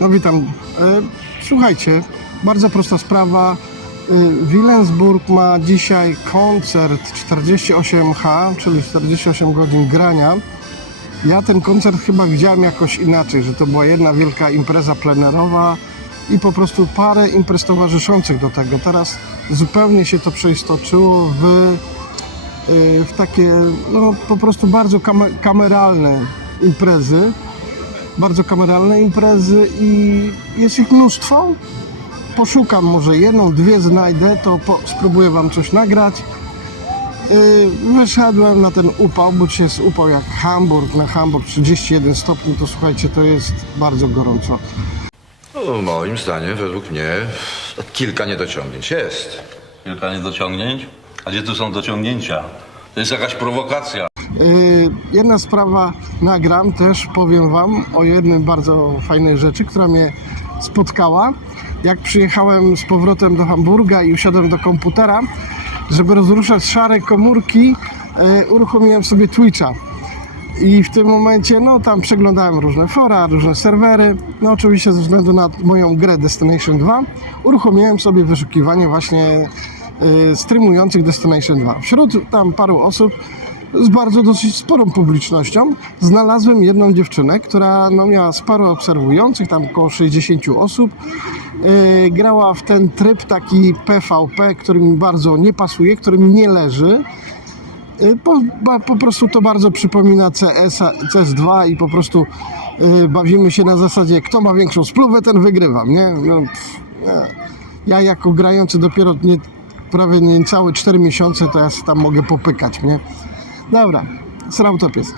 No witam. Słuchajcie, bardzo prosta sprawa. Wilensburg ma dzisiaj koncert 48H, czyli 48 godzin grania. Ja ten koncert chyba widziałem jakoś inaczej, że to była jedna wielka impreza plenerowa i po parę imprez towarzyszących do tego. Teraz zupełnie się to przeistoczyło w takie po prostu bardzo kameralne imprezy. Bardzo kameralne imprezy i jest ich mnóstwo. Poszukam, może jedną, dwie znajdę, to spróbuję Wam coś nagrać. Wyszedłem na ten upał, bo dzisiaj jest upał jak Hamburg, na Hamburg 31 stopni, to słuchajcie, to jest bardzo gorąco. No, moim zdaniem, według mnie, kilka niedociągnięć jest. Kilka niedociągnięć? A gdzie tu są dociągnięcia? To jest jakaś prowokacja. Jedna sprawa, nagram też, powiem Wam o jednej bardzo fajnej rzeczy, która mnie spotkała. Jak przyjechałem z powrotem do Hamburga i usiadłem do komputera, żeby rozruszać szare komórki, uruchomiłem sobie Twitcha. I w tym momencie, tam przeglądałem różne fora, różne serwery. Oczywiście ze względu na moją grę Destination 2, uruchomiłem sobie wyszukiwanie właśnie streamujących Destination 2. Wśród tam paru osób z dosyć sporą publicznością znalazłem jedną dziewczynę, która miała sporo obserwujących, tam około 60 osób. Grała w ten tryb taki PvP, który mi bardzo nie pasuje, który mi nie leży. Po prostu to bardzo przypomina CS2 i po prostu bawimy się na zasadzie, kto ma większą spluwę, ten wygrywa, nie? Ja jako grający dopiero prawie niecałe 4 miesiące, to ja tam mogę popykać, nie? Dobra, srautopies.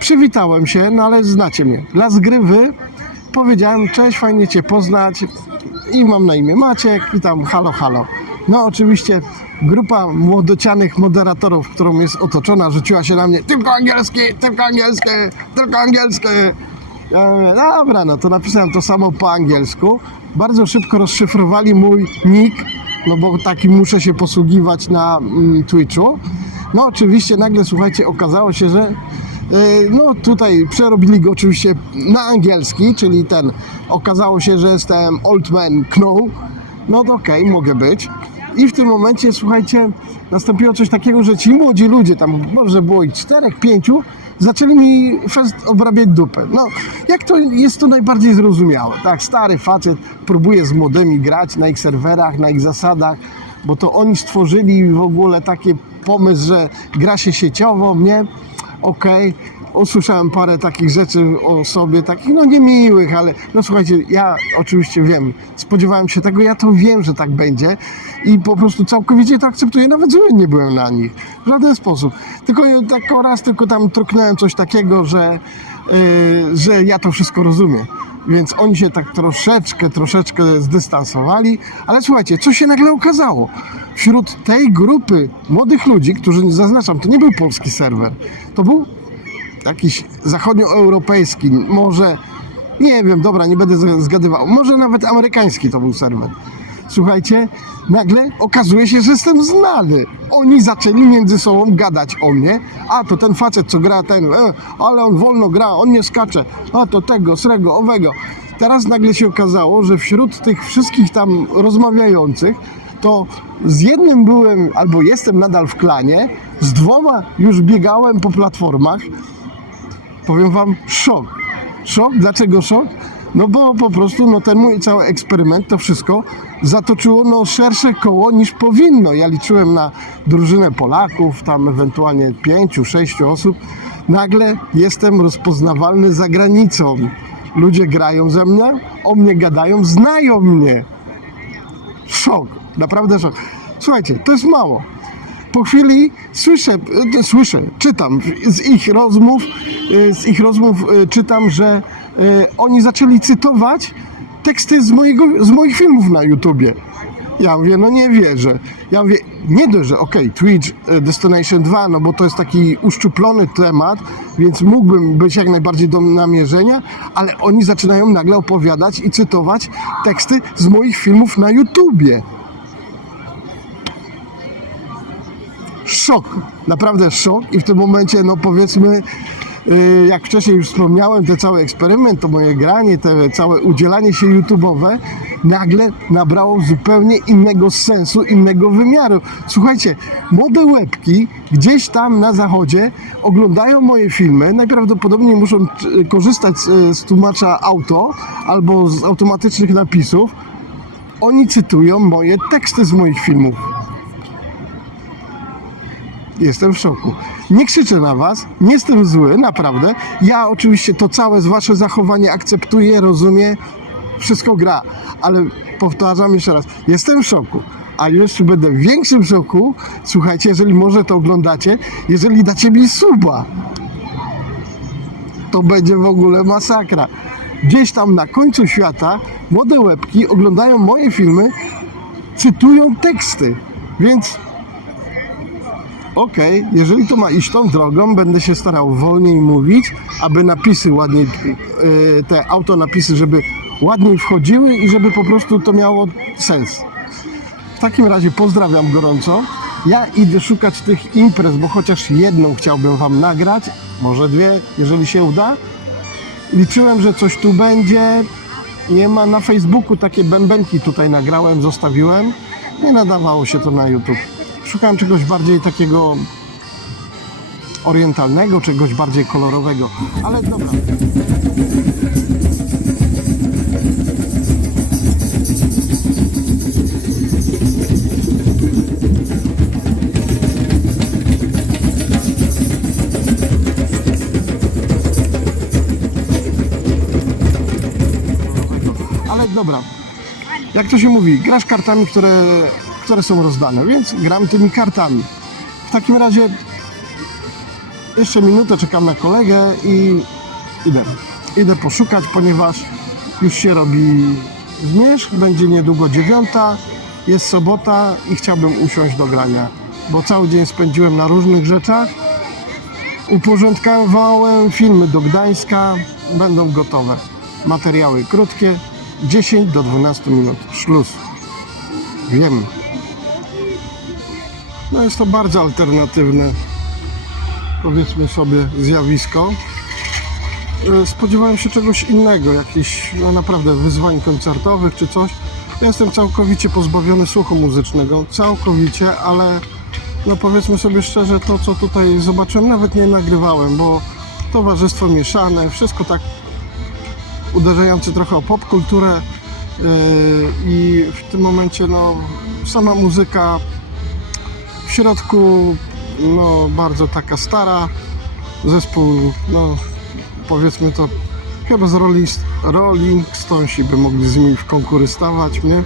Przywitałem się, ale znacie mnie. Dla zgrywy powiedziałem, cześć, fajnie Cię poznać i mam na imię Maciek i tam halo, halo. Oczywiście grupa młodocianych moderatorów, którą jest otoczona, rzuciła się na mnie, tylko angielskie, tylko angielskie, tylko angielskie. Ja mówię, dobra, to napisałem to samo po angielsku. Bardzo szybko rozszyfrowali mój nick, bo taki muszę się posługiwać na Twitchu. Oczywiście nagle, słuchajcie, okazało się, że tutaj przerobili go oczywiście na angielski, czyli okazało się, że jestem Old Man Kno. To okej, mogę być. I w tym momencie, słuchajcie, nastąpiło coś takiego, że ci młodzi ludzie, tam może było ich 4-5, zaczęli mi obrabiać dupę. Jak to jest to najbardziej zrozumiałe. Tak, stary facet próbuje z młodymi grać na ich serwerach, na ich zasadach, bo to oni stworzyli w ogóle taki pomysł, że gra się sieciowo, nie? Okej. Usłyszałem parę takich rzeczy o sobie, takich niemiłych, ale słuchajcie, ja oczywiście wiem, spodziewałem się tego, ja to wiem, że tak będzie i po prostu całkowicie to akceptuję, nawet zły nie byłem na nich, w żaden sposób. Tylko tam truknąłem coś takiego, że ja to wszystko rozumiem. Więc oni się tak troszeczkę zdystansowali, ale słuchajcie, co się nagle okazało? Wśród tej grupy młodych ludzi, którzy, zaznaczam, to nie był polski serwer, to był jakiś zachodnioeuropejski, może, nie wiem, dobra, nie będę zgadywał, może nawet amerykański to był serwer. Słuchajcie, nagle okazuje się, że jestem znany. Oni zaczęli między sobą gadać o mnie, a to ten facet, co gra ale on wolno gra, on nie skacze, a to tego, srego, owego. Teraz nagle się okazało, że wśród tych wszystkich tam rozmawiających, to z jednym byłem, albo jestem nadal w klanie, z dwoma już biegałem po platformach. Powiem Wam, szok. Szok? Dlaczego szok? Bo po prostu ten mój cały eksperyment, to wszystko zatoczyło szersze koło niż powinno. Ja liczyłem na drużynę Polaków, tam ewentualnie 5-6 osób. Nagle jestem rozpoznawalny za granicą. Ludzie grają ze mnie, o mnie gadają, znają mnie. Szok, naprawdę szok. Słuchajcie, to jest mało. Po chwili słyszę, czytam z ich rozmów czytam, że oni zaczęli cytować teksty z moich filmów na YouTubie. Ja mówię, nie wierzę. Ja mówię, nie dość, że Twitch, Destination 2, bo to jest taki uszczuplony temat, więc mógłbym być jak najbardziej do namierzenia, ale oni zaczynają nagle opowiadać i cytować teksty z moich filmów na YouTubie. Szok, naprawdę szok i w tym momencie, powiedzmy, Jak wcześniej już wspomniałem, ten cały eksperyment, to moje granie, te całe udzielanie się YouTube'owe nagle nabrało zupełnie innego sensu, innego wymiaru. Słuchajcie, młode łebki gdzieś tam na zachodzie oglądają moje filmy, najprawdopodobniej muszą korzystać z tłumacza auto albo z automatycznych napisów. Oni cytują moje teksty z moich filmów. Jestem w szoku. Nie krzyczę na was, nie jestem zły, naprawdę. Ja oczywiście to całe wasze zachowanie akceptuję, rozumiem, wszystko gra, ale powtarzam jeszcze raz, jestem w szoku. A jeszcze będę w większym szoku, słuchajcie, jeżeli może to oglądacie, jeżeli dacie mi suba. To będzie w ogóle masakra. Gdzieś tam na końcu świata młode łebki oglądają moje filmy, cytują teksty, więc okej, jeżeli to ma iść tą drogą, będę się starał wolniej mówić, aby napisy ładniej, te autonapisy, żeby ładniej wchodziły i żeby po prostu to miało sens. W takim razie pozdrawiam gorąco. Ja idę szukać tych imprez, bo chociaż jedną chciałbym wam nagrać, może dwie, jeżeli się uda. Liczyłem, że coś tu będzie. Nie ma na Facebooku, takie bębenki tutaj nagrałem, zostawiłem. Nie nadawało się to na YouTube. Szukałem czegoś bardziej takiego orientalnego, czegoś bardziej kolorowego, ale dobra. Ale dobra, jak to się mówi, grasz kartami, które są rozdane, więc gram tymi kartami. W takim razie jeszcze minutę czekam na kolegę i idę poszukać, ponieważ już się robi zmierzch, będzie niedługo 9, jest sobota i chciałbym usiąść do grania, bo cały dzień spędziłem na różnych rzeczach. Uporządkowałem filmy do Gdańska, będą gotowe. Materiały krótkie, 10 do 12 minut, szluz. Wiem. No jest to bardzo alternatywne, powiedzmy sobie, zjawisko. Spodziewałem się czegoś innego, jakichś naprawdę wyzwań koncertowych czy coś. Ja jestem całkowicie pozbawiony słuchu muzycznego, całkowicie, ale no powiedzmy sobie szczerze, to co tutaj zobaczyłem, nawet nie nagrywałem, bo towarzystwo mieszane, wszystko tak uderzające trochę o popkulturę i w tym momencie no sama muzyka w środku no bardzo taka stara, zespół no powiedzmy to chyba z Rolling Stonesi by mogli z nimi w konkurystować, nie?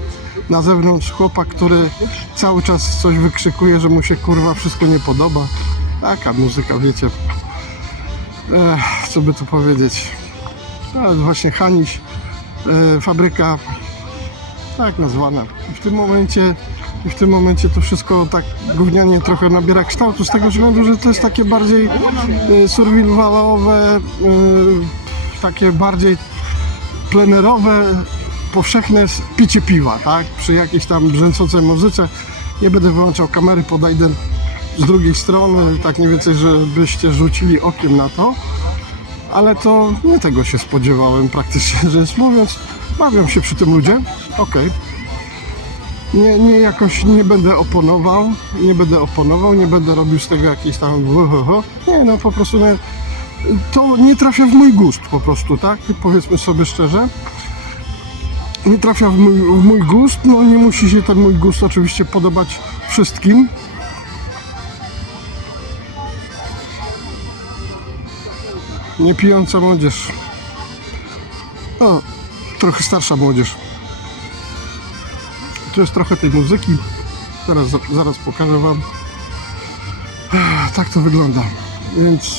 Na zewnątrz chłopak, który cały czas coś wykrzykuje, że mu się kurwa wszystko nie podoba. Taka muzyka, wiecie. Co by tu powiedzieć? Ale właśnie Haniś, fabryka tak nazwana. W tym momencie to wszystko tak gównianie trochę nabiera kształtu z tego względu, że to jest takie bardziej survivalowe, takie bardziej plenerowe, powszechne picie piwa, tak? Przy jakiejś tam brzęczącej muzyce. Nie będę wyłączał kamery, podejdę z drugiej strony, tak mniej więcej, żebyście rzucili okiem na to. Ale to nie tego się spodziewałem praktycznie rzecz mówiąc. Bawią się przy tym ludzie, okej. Nie jakoś nie będę oponował, nie będę robił z tego jakiejś tam nie, no po prostu to nie trafia w mój gust po prostu, tak? Powiedzmy sobie szczerze. Nie trafia w mój gust, no nie musi się ten mój gust oczywiście podobać wszystkim. Niepijąca młodzież. O, trochę starsza młodzież. Tu jest trochę tej muzyki. Zaraz pokażę wam. Tak to wygląda. Więc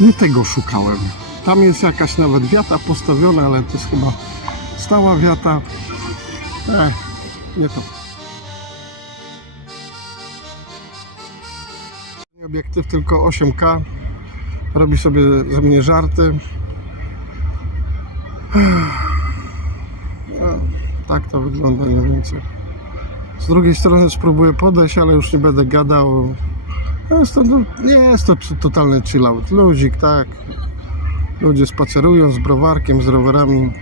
nie tego szukałem. Tam jest jakaś nawet wiata postawiona, ale to jest chyba stała wiata. Nie to. Obiektyw tylko 8K. Robi sobie ze mnie żarty. Tak to wygląda mniej więcej. Z drugiej strony spróbuję podejść, ale już nie będę gadał. Nie jest to totalny chill out. Luzik, tak. Ludzie spacerują z browarkiem, z rowerami.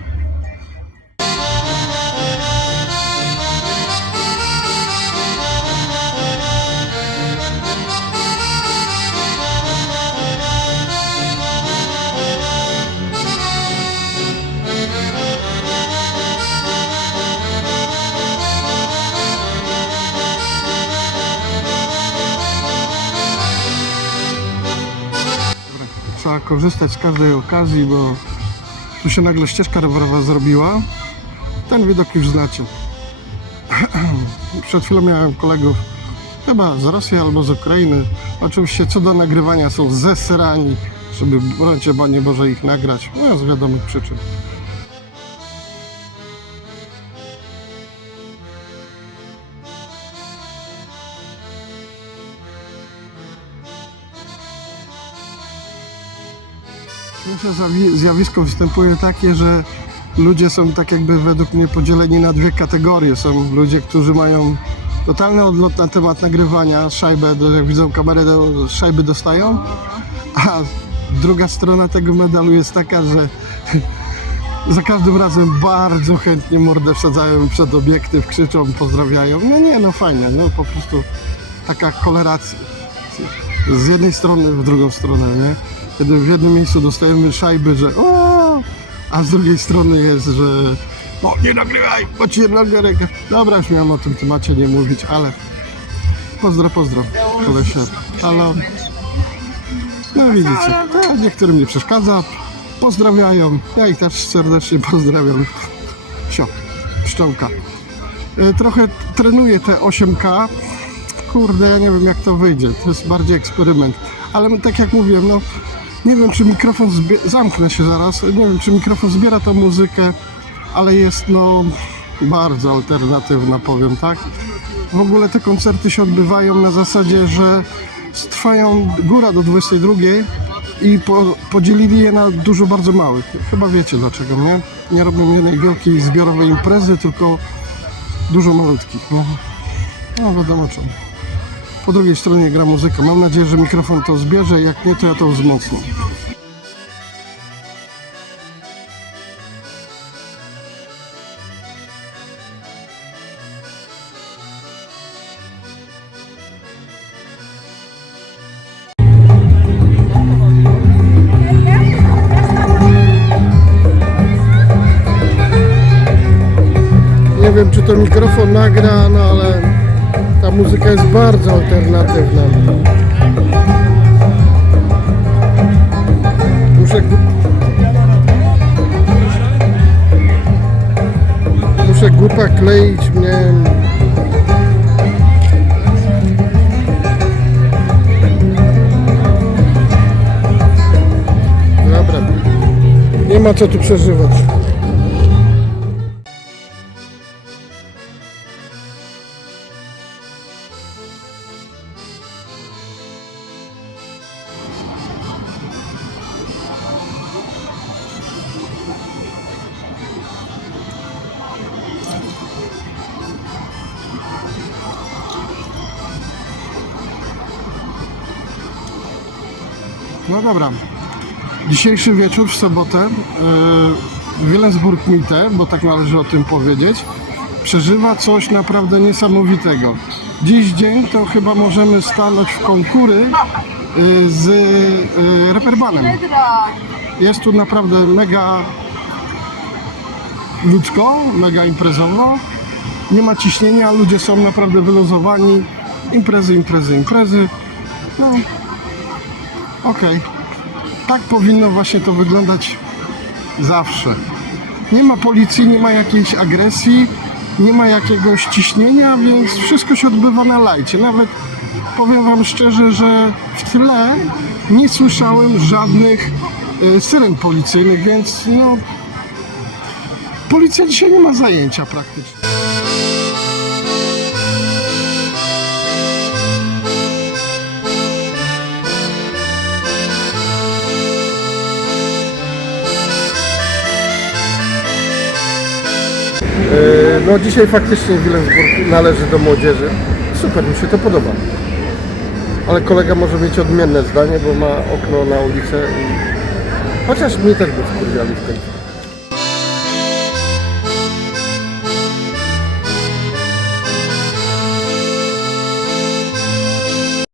Trzeba korzystać z każdej okazji, bo tu się nagle ścieżka rowerowa zrobiła. Ten widok już znacie. Przed chwilą miałem kolegów chyba z Rosji albo z Ukrainy. Oczywiście co do nagrywania są zesrani, żeby brońcie Panie Boże ich nagrać. No z wiadomych przyczyn. Zjawisko występuje takie, że ludzie są tak jakby według mnie podzieleni na dwie kategorie. Są ludzie, którzy mają totalny odlot na temat nagrywania, szajbę, jak widzą kamerę, do szajby dostają, a druga strona tego medalu jest taka, że za każdym razem bardzo chętnie mordę wsadzają przed obiektyw, krzyczą, pozdrawiają. No nie, no fajnie, no po prostu taka koleracja z jednej strony w drugą stronę, nie? Kiedy w jednym miejscu dostajemy szajby, że o, a z drugiej strony jest, że no nie nagrywaj, bo ci jedna ręka. Dobra, już miałem o tym temacie nie mówić, ale pozdro, kolesie. Halo. No widzicie, to niektórym nie przeszkadza, pozdrawiają, ja ich też serdecznie pozdrawiam. Sio, pszczołka. Trochę trenuję te 8K, kurde, ja nie wiem jak to wyjdzie, to jest bardziej eksperyment, ale tak jak mówiłem, no nie wiem czy mikrofon, zamknę się zaraz, nie wiem czy mikrofon zbiera tą muzykę, ale jest no bardzo alternatywna, powiem tak. W ogóle te koncerty się odbywają na zasadzie, że trwają góra do 22 i podzielili je na dużo bardzo małych. Chyba wiecie dlaczego, nie? Nie robią jednej wielkiej zbiorowej imprezy, tylko dużo malutkich. No wiadomo czemu. Po drugiej stronie gra muzyka. Mam nadzieję, że mikrofon to zbierze, jak nie to ja to wzmocnię. Nie wiem czy to mikrofon nagra, no ale ta muzyka jest bardzo alternatywna. Muszę głupa kleić mnie. Dobra, nie ma co tu przeżywać. No dobra, dzisiejszy wieczór w sobotę Wilhelmsburg Mitte, bo tak należy o tym powiedzieć, przeżywa coś naprawdę niesamowitego. Dziś dzień to chyba możemy stanąć w konkury z Reeperbanem. Jest tu naprawdę mega ludzko, mega imprezowo, nie ma ciśnienia, ludzie są naprawdę wyluzowani, imprezy. No. Okej. Tak powinno właśnie to wyglądać zawsze. Nie ma policji, nie ma jakiejś agresji, nie ma jakiegoś ciśnienia, więc wszystko się odbywa na lajcie. Nawet powiem wam szczerze, że w tle nie słyszałem żadnych syren policyjnych, więc no policja dzisiaj nie ma zajęcia praktycznie. No dzisiaj faktycznie Wilhelmsburg należy do młodzieży. Super, mi się to podoba. Ale kolega może mieć odmienne zdanie, bo ma okno na ulicę. Chociaż mnie też by wkurwiali w końcu.